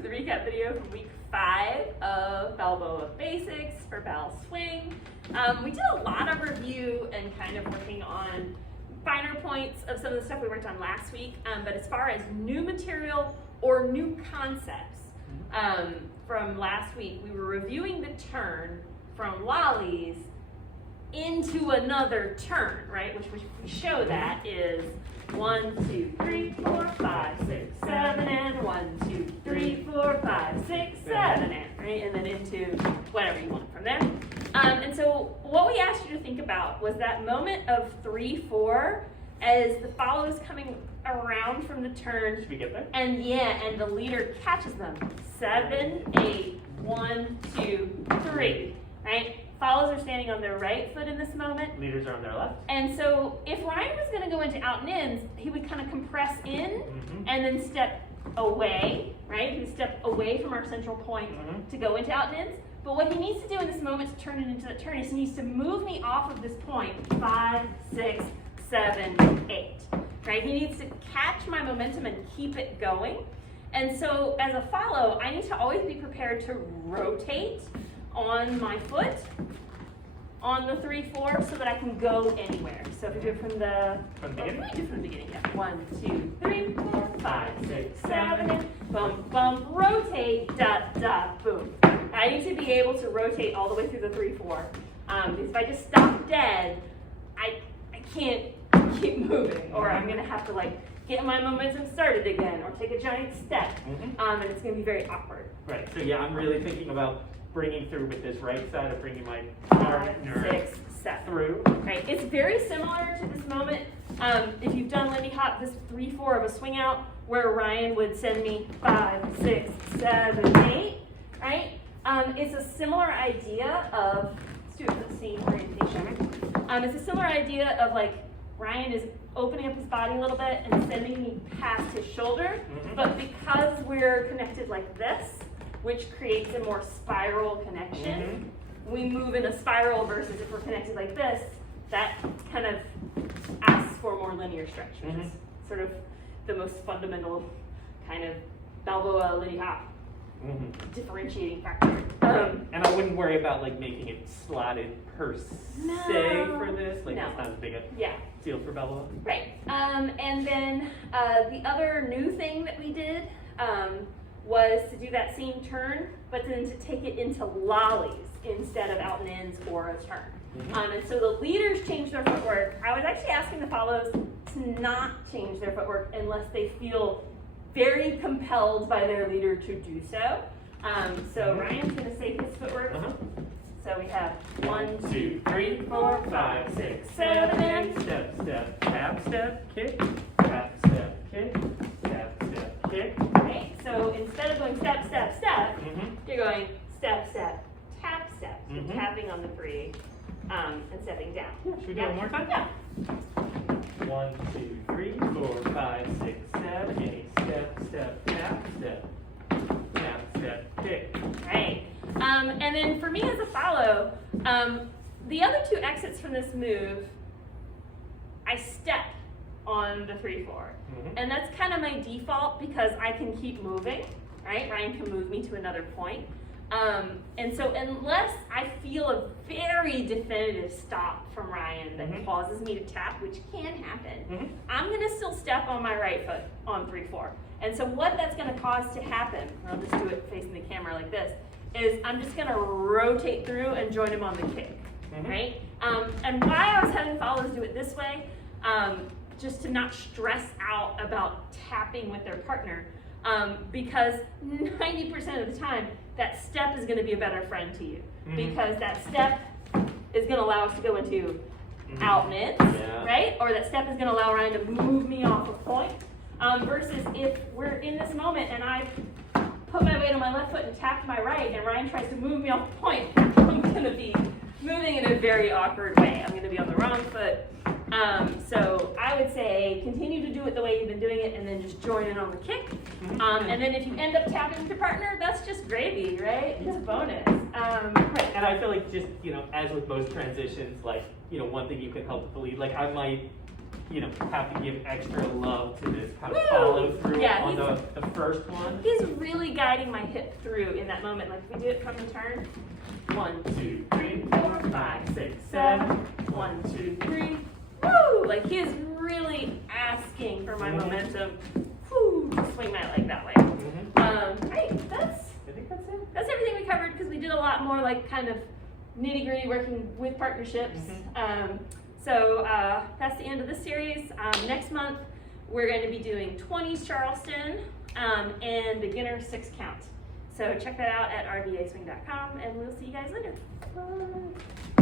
to the recap video from week 5 of Balboa Basics for Bal Swing. We did a lot of review and kind of working on finer points of some of the stuff we worked on last week, but as far as new material or new concepts from last week, we were reviewing the turn from lollies into another turn, right? Which we show that is 1, 2, 3, 4, 5, 6, 7, and 1, 2, 3, 4, 5, 6, 7, and right, and then into whatever you want from there. And so what we asked you to think about was that moment of 3, 4 as the follow is coming around from the turn. Should we get there? And and the leader catches them. 7, 8, 1, 2, 3, right? Follows are standing on their right foot in this moment. Leaders are on their left. And so if Ryan was going to go into out and ins, he would kind of compress in and then step away, right? He would step away from our central point to go into out and ins. But what he needs to do in this moment to turn it into that turn is he needs to move me off of this point, 5, 6, 7, 8, right? He needs to catch my momentum and keep it going. And so as a follow, I need to always be prepared to rotate on my foot on the 3, 4 so that I can go anywhere. So if we do it from the beginning, yeah. 1, 2, 3, 4, 5, 6, 7, and bump, bump, rotate, dot, dot, boom. I need to be able to rotate all the way through the 3, 4. Because if I just stop dead, I can't keep moving, or I'm gonna have to like get my momentum started again, or take a giant step, and it's gonna be very awkward. Right. So yeah, I'm really thinking about bringing through with this right side of bringing my 5, 6, 7 through. Right. It's very similar to this moment. If you've done Lindy Hop, this 3, 4 of a swing out, where Ryan would send me 5, 6, 7, 8. Right. It's a similar idea of let's see orientation. It's a similar idea of like Ryan is opening up his body a little bit and sending me past his shoulder, but because we're connected like this, which creates a more spiral connection, we move in a spiral versus if we're connected like this, that kind of asks for more linear stretch, which is sort of the most fundamental kind of Balboa Lindy Hop differentiating factor. And I wouldn't worry about like making it slotted per se for this. Like that's not as big a deal for Balboa. Right. And then the other new thing that we did was to do that same turn, but then to take it into lollies instead of out and ins or a turn. And so the leaders changed their footwork. I was actually asking the follows to not change their footwork unless they feel very compelled by their leader to do so. So Ryan's going to save his footwork. So we have 1, 2, 3, 4, 5, 6, 7, and step, step, tap, step, kick, tap, step, kick, tap, step, kick. Okay, so instead of going step, step, step, you're going step, step, tap, step. So tapping on the 3 and stepping down. Should we do it one more time? Yeah. 1, 2, 3, 4, 5, 6, 7, 8. Step, step, tap, step, tap, step, kick. Right. And then for me as a follow, the other 2 exits from this move, I step on the 3, 4. And that's kind of my default because I can keep moving, right? Ryan can move me to another point. And so unless I feel a very definitive stop from Ryan that causes me to tap, which can happen, I'm going to still step on my right foot on 3, 4. And so what that's going to cause to happen, I'll just do it facing the camera like this, is I'm just going to rotate through and join him on the kick, right? And why I was having followers do it this way, just to not stress out about tapping with their partner, because 90% of the time, that step is going to be a better friend to you, because that step is going to allow us to go into out and ins, right? Or that step is going to allow Ryan to move me off a point, versus if we're in this moment and I put my weight on my left foot and tapped my right, and Ryan tries to move me off a point, I'm going to be moving in a very awkward way. I'm going to be on the wrong foot. So I would say continue to do it the way you've been doing it and then just join in on the kick. And then if you end up tapping with your partner, that's just gravy, right? It's a bonus. Right. And I feel like just, as with most transitions, like, one thing you can help with the lead, like I might you know, have to give extra love to this kind of Woo! follow through Yeah, on the first one. He's really guiding my hip through in that moment. Like if we do it from the turn. 1, 2, 3, 4, 5, 6, 7. 1, 2, 3. Woo! Like he is really asking for my momentum. Whoo! To swing my leg that way. Great. I think that's it. That's everything we covered because we did a lot more like kind of nitty gritty working with partnerships. So that's the end of this series. Next month we're going to be doing 20s Charleston and beginner 6 count. So check that out at rbaswing.com and we'll see you guys later. Bye.